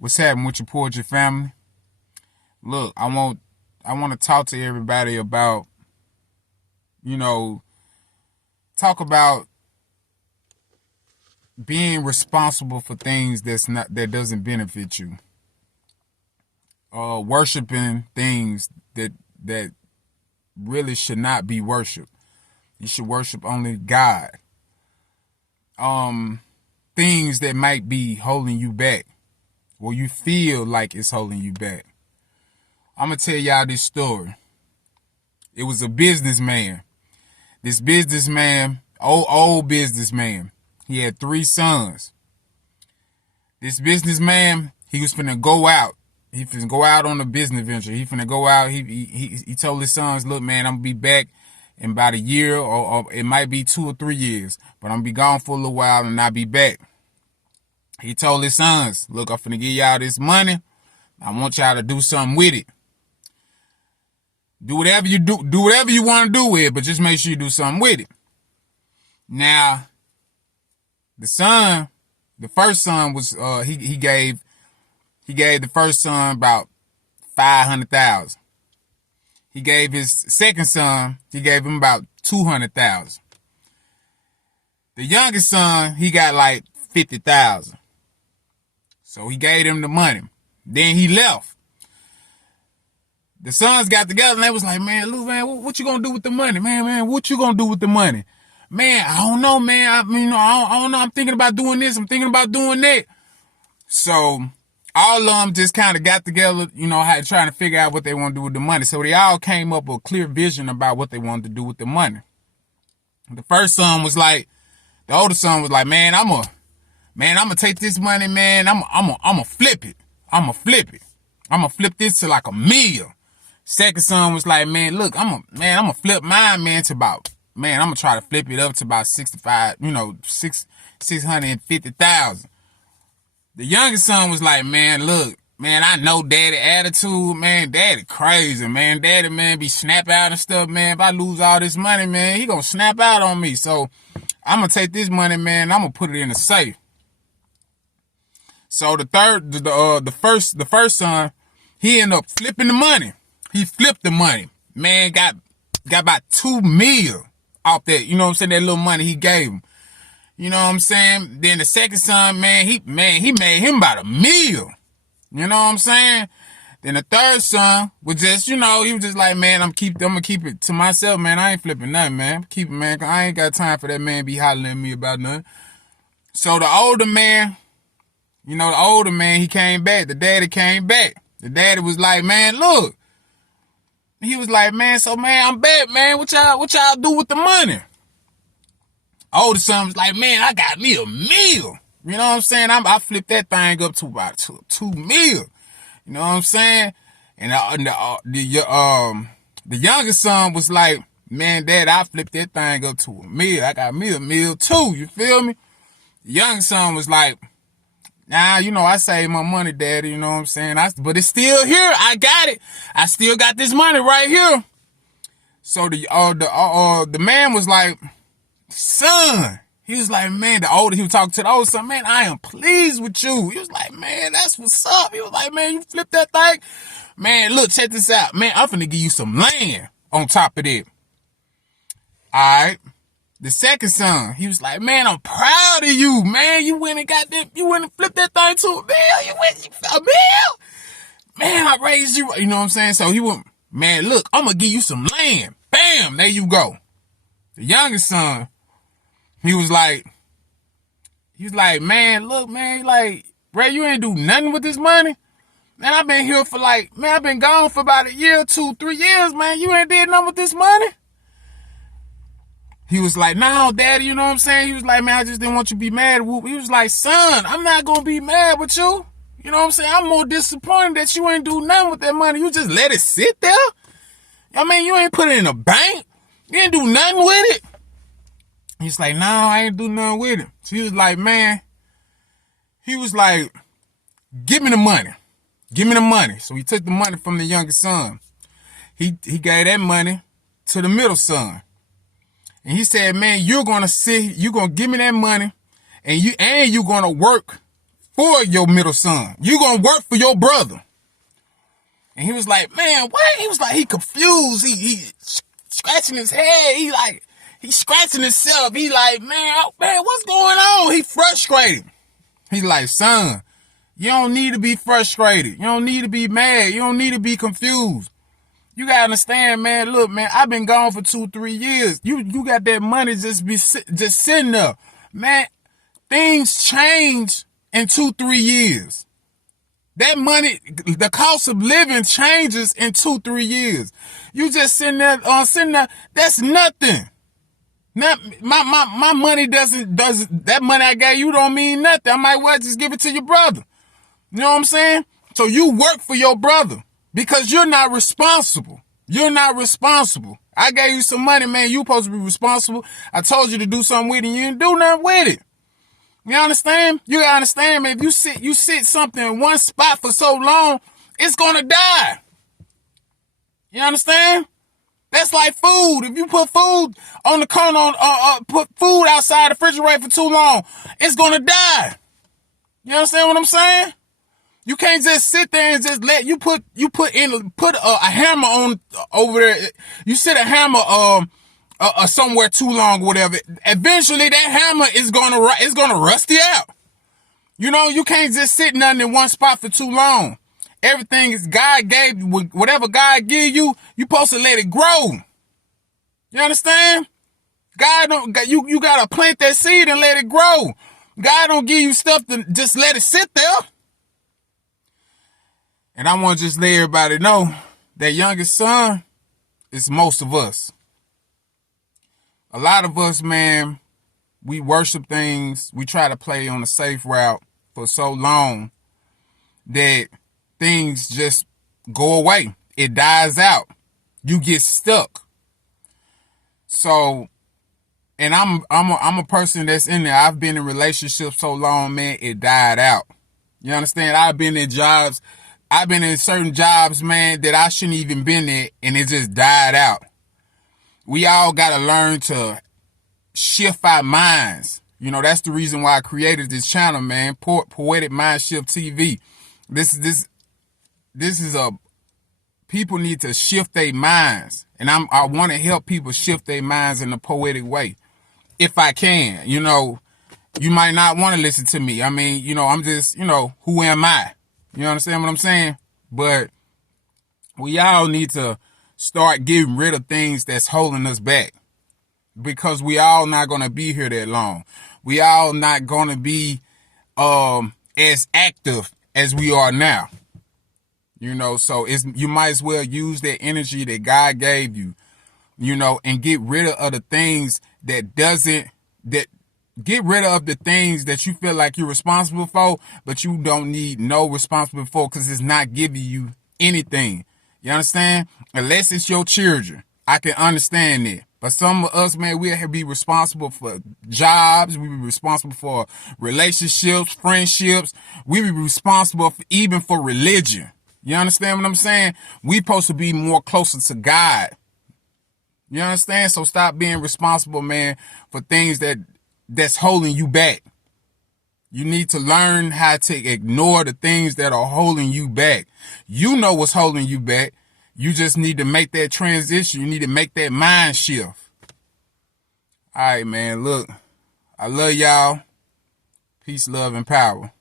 What's happening with your poetry family? Look, I want to talk to everybody about, you know, talk about being responsible for things that doesn't benefit you. Worshiping things that really should not be worshiped. You should worship only God. Things that might be holding you back, or you feel like it's holding you back. I'm gonna tell y'all this story. It was a businessman. This businessman, old businessman. He had 3 sons. This businessman, he was finna go out. He finna go out on a business venture. He finna go out. He told his sons, look, man, I'm gonna be back in about a year, or it might be 2 or 3 years, but I'm gonna be gone for a little while and I'll be back. He told his sons, look, I'm finna give y'all this money. I want y'all to do something with it. Do whatever you want to do with it, but just make sure you do something with it. Now, the first son was he gave the first son about $500,000. He gave his second son, he gave him about $200,000. The youngest son, he got like $50,000. So he gave him the money. Then he left. The sons got together and they was like, man, Lou, man, what you gonna do with the money? Man, what you gonna do with the money? Man, I don't know, man. I don't know. I'm thinking about doing this. I'm thinking about doing that. So all of them just kind of got together, trying to figure out what they want to do with the money. So they all came up with a clear vision about what they wanted to do with the money. The first son was like, the older son was like, man, I'm gonna take this money, man. I'm gonna flip it. I'm gonna flip this to like $1 million. Second son was like, man, look, I'm gonna flip mine, man, to about, man, I'm gonna try to flip it up to about 650,000. The youngest son was like, man, look, man, I know daddy attitude, man, daddy crazy, man, daddy, man, be snap out and stuff, man. If I lose all this money, man, he gonna snap out on me. So I'm gonna take this money, man, I'm gonna put it in a safe. So the first son, he ended up flipping the money. He flipped the money. Man, got about $2 million off that, that little money he gave him. You know what I'm saying? Then the second son, man, he made him about $1 million. You know what I'm saying? Then the third son was just, he was just like, man, I'm gonna keep it to myself, man. I ain't flipping nothing, man. Keep it, man, 'cause I ain't got time for that man be hollering at me about nothing. So the older man, he came back. The daddy came back. The daddy was like, man, look. He was like, man, so, man, I'm back, man. What y'all do with the money? Older son was like, man, I got me $1 million. You know what I'm saying? I flipped that thing up to about $2 million. You know what I'm saying? And the youngest son was like, man, dad, I flipped that thing up to $1 million. I got me $1 million too. You feel me? The youngest son was like, nah, I saved my money, daddy, you know what I'm saying? But it's still here. I got it. I still got this money right here. So the man was like, son, he was like, man, he was talking to the older son, man, I am pleased with you. He was like, man, that's what's up. He was like, man, you flipped that thing. Man, look, check this out. Man, I'm finna give you some land on top of that. All right. The second son, he was like, man, I'm proud of you, man. You went and flipped that thing to $1 million. You $1 million. Man, I raised you. You know what I'm saying? So he went, man, look, I'm going to give you some land. Bam, there you go. The youngest son, he was like, man, look, man, Ray, you ain't do nothing with this money. Man, I've been here I've been gone for about 1 year, 2, 3 years, man. You ain't did nothing with this money. He was like, no, daddy, you know what I'm saying? He was like, man, I just didn't want you to be mad. He was like, son, I'm not going to be mad with you. You know what I'm saying? I'm more disappointed that you ain't do nothing with that money. You just let it sit there. I mean, you ain't put it in a bank. You ain't do nothing with it. He's like, no, I ain't do nothing with it. So he was like, man, give me the money. Give me the money. So he took the money from the youngest son. He gave that money to the middle son. And he said, man, you're going to give me that money and you're going to work for your middle son. You gonna work for your brother. And he was like, man, what? He was like, he confused. He scratching his head. He scratching himself. He like, man, what's going on? He frustrated. He like, son, you don't need to be frustrated. You don't need to be mad. You don't need to be confused. You gotta understand, man. Look, man, I've been gone for 2-3 years. You got that money just sitting there. Man, things change in 2-3 years. That money, the cost of living changes in 2-3 years. You just sitting there, that's nothing. My money doesn't, that money I gave you don't mean nothing. I might well just give it to your brother. You know what I'm saying? So you work for your brother because you're not responsible. You're not responsible. I gave you some money, man. You supposed to be responsible. I told you to do something with it and you didn't do nothing with it. You understand? You gotta understand, man. If you sit something in one spot for so long, it's gonna die. You understand? That's like food. If you put food on the corner, put food outside the refrigerator for too long, it's gonna die. You understand what I'm saying? You can't just sit there and just let put a hammer on over there. You sit a hammer somewhere too long, whatever. Eventually, that hammer is gonna rusty out. You know, you can't just sit nothing in one spot for too long. Everything is God gave you. Whatever God give you, you supposed to let it grow. You understand? You gotta plant that seed and let it grow. God don't give you stuff to just let it sit there. And I want to just let everybody know that youngest son is most of us. A lot of us, man, we worship things. We try to play on a safe route for so long that things just go away. It dies out. You get stuck. So, and I'm a person that's in there. I've been in relationships so long, man, it died out. You understand? I've been in certain jobs, man, that I shouldn't even been in, and it just died out. We all got to learn to shift our minds. You know, that's the reason why I created this channel, man. Poetic Mind Shift TV. This is people need to shift their minds. And I want to help people shift their minds in a poetic way. If I can, you know, you might not want to listen to me. I mean, you know, I'm just, you know, who am I? You understand what I'm saying? But we all need to start getting rid of things that's holding us back, because we all not going to be here that long. We all not going to be as active as we are now. You know, so you might as well use that energy that God gave you, you know, and get rid of the things get rid of the things that you feel like you're responsible for, but you don't need no responsibility for, because it's not giving you anything. You understand? Unless it's your children. I can understand that. But some of us, man, we'll be responsible for jobs. We be responsible for relationships, friendships. We be responsible even for religion. You understand what I'm saying? We supposed to be more closer to God. You understand? So stop being responsible, man, for things that's holding you back. You need to learn how to ignore the things that are holding you back. You know what's holding you back. You just need to make that transition. You need to make that mind shift. All right, man. Look, I love y'all. Peace, love, and power.